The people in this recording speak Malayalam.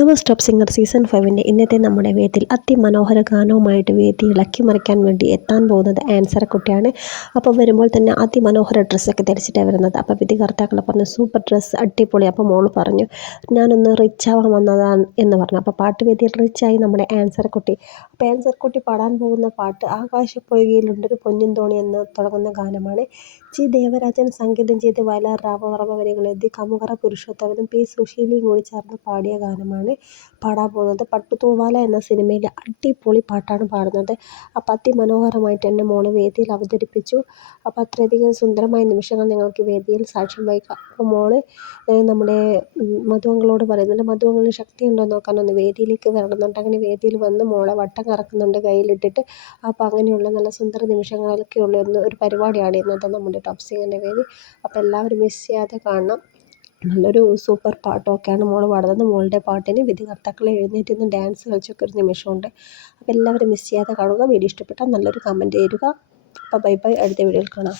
ഫ്ലവേഴ്സ് സ്റ്റോപ്പ് സിംഗർ സീസൺ ഫൈവിന്റെ ഇന്നത്തെ നമ്മുടെ വേദിയിൽ അതിമനോഹര ഗാനവുമായിട്ട് വേദി ഇളക്കി മറിക്കാൻ വേണ്ടി എത്താൻ പോകുന്നത് ആൻസർ കുട്ടിയാണ്. അപ്പോൾ വരുമ്പോൾ തന്നെ അതിമനോഹര ഡ്രസ്സൊക്കെ ധരിച്ചിട്ടാണ് വരുന്നത്. അപ്പോൾ വിധികർത്താക്കൾ പറഞ്ഞു സൂപ്പർ ഡ്രസ്സ് അടിപൊളി. അപ്പോൾ മോൾ പറഞ്ഞു ഞാനൊന്ന് റിച്ച് ആവാൻ വന്നതാണ് എന്ന് പറഞ്ഞു. അപ്പോൾ പാട്ട് വേദിയിൽ റിച്ചായി നമ്മുടെ ആൻസർ കുട്ടി. അപ്പോൾ ആൻസർ കുട്ടി പാടാൻ പോകുന്ന പാട്ട് ആകാശപ്പൊയ്കയിലുണ്ടൊരു പൊന്നിൻ തോണി എന്ന് തുടങ്ങുന്ന ഗാനമാണ്. ജി ദേവരാജൻ സംഗീതം ചെയ്ത് വയലാർ രാമവർമ്മ വരികൾ എഴുതി കമുകറ പുരുഷോത്തമനും പി സുശീലയും കൂടി ചേർന്ന് പാടിയ ഗാനമാണ്. പാടാൻ പോകുന്നത്. പട്ടുതൂവാല എന്ന സിനിമയിലെ അടിപൊളി പാട്ടാണ് പാടുന്നത്. അപ്പോൾ അതിമനോഹരമായിട്ട് എന്റെ മോൾ വേദിയിൽ അവതരിപ്പിച്ചു. അപ്പോൾ അത്രയധികം സുന്ദരമായ നിമിഷങ്ങൾ നിങ്ങൾക്ക് വേദിയിൽ സാക്ഷ്യം വഹിക്കാം. അപ്പോൾ മോൾ നമ്മുടെ മധുവങ്ങളോട് പറയുന്നുണ്ട് മധുവങ്ങളിൽ ശക്തി ഉണ്ടോ നോക്കാൻ? ഒന്ന് വേദിയിലേക്ക് വരണമെന്നുണ്ട്. അങ്ങനെ വേദിയിൽ വന്ന് മോളെ വട്ടം കറക്കുന്നുണ്ട് കയ്യിലിട്ടിട്ട്. അപ്പോൾ അങ്ങനെയുള്ള നല്ല സുന്ദര നിമിഷങ്ങളൊക്കെ ഉള്ള ഒരു പരിപാടിയാണ് ഇന്നത്തെ നമ്മുടെ ടോപ്പ് സിംഗറിന്റെ വേദി. അപ്പോൾ എല്ലാവരും മിസ് ചെയ്യാതെ കാണണം. നല്ലൊരു സൂപ്പർ പാട്ടൊക്കെയാണ് മോൾ പാടുന്നത്. മോളുടെ പാട്ടിന് വിധികർത്താക്കൾ എഴുന്നേറ്റ് നിന്ന് ഡാൻസ് കളിച്ചൊക്കെ ഒരു നിമിഷമുണ്ട്. അപ്പോൾ എല്ലാവരും മിസ് ചെയ്യാതെ കാണുക. വീഡിയോ ഇഷ്ടപ്പെട്ടാൽ നല്ലൊരു കമന്റ് തരിക അപ്പോൾ ബൈ ബൈ അടുത്ത വീഡിയോയിൽ കാണാം.